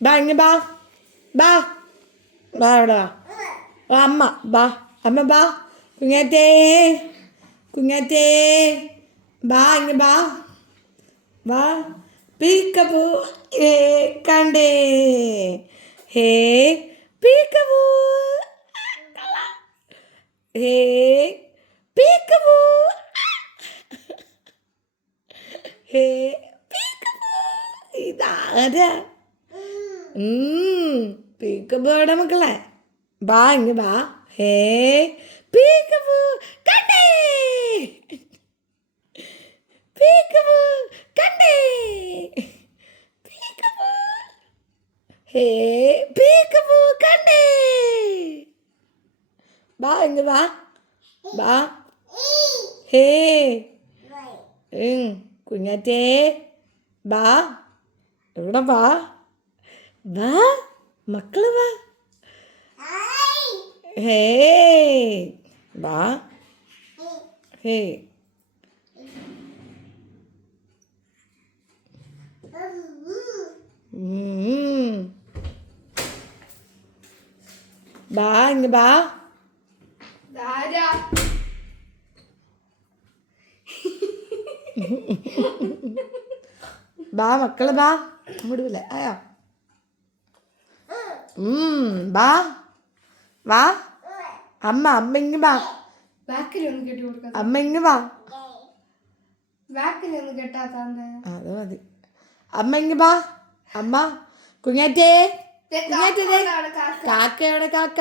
ബാ ഇങ്ങ് ബാ ബാ ബാ ഇവിടെ വാ അമ്മ ബാ അമ്മ ബാ കുഞ്ഞാറ്റേ കുഞ്ഞാറ്റേ ബാ ഇങ്ങ് ബാ വാ പീക്കപ്പൂ ഏ കണ്ടേ ഹേ പീക്കപ്പൂ ഹേ പീക്കപ്പൂ ഹേ പീക്കപ്പൂ ഇതാരാ പീക്കപ്പൂടെ മക്കളെ ബാ ഇങ്ങ് ബാ ഹേ പീക്കപ്പൂ കണ്ടേ പീക്കപ്പൂ കണ്ടേ പീക്കപ്പൂ ഹേ പീക്കപ്പൂ കണ്ടേ ബാ ഇങ്ങ് ബാ ബാ ഹേ കുഞ്ഞാറ്റേ ബാ എവിടെ ബാ വാ മക്കള് വാ ഹേ വാ ഹേ ബാ ഇങ്ങ് ബാ ബാ മക്കള് ബാ വിടൂല്ലേ ആയോ ബാ വാ അമ്മ അമ്മ ഇങ്ങ് ബാ അമ്മ ഇങ്ങ് വാ അത് മതി അമ്മ ഇങ്ങ് ബാ അമ്മ കുഞ്ഞാറ്റേ കുഞ്ഞാറ്റേ കാക്ക എവിടെ കാക്ക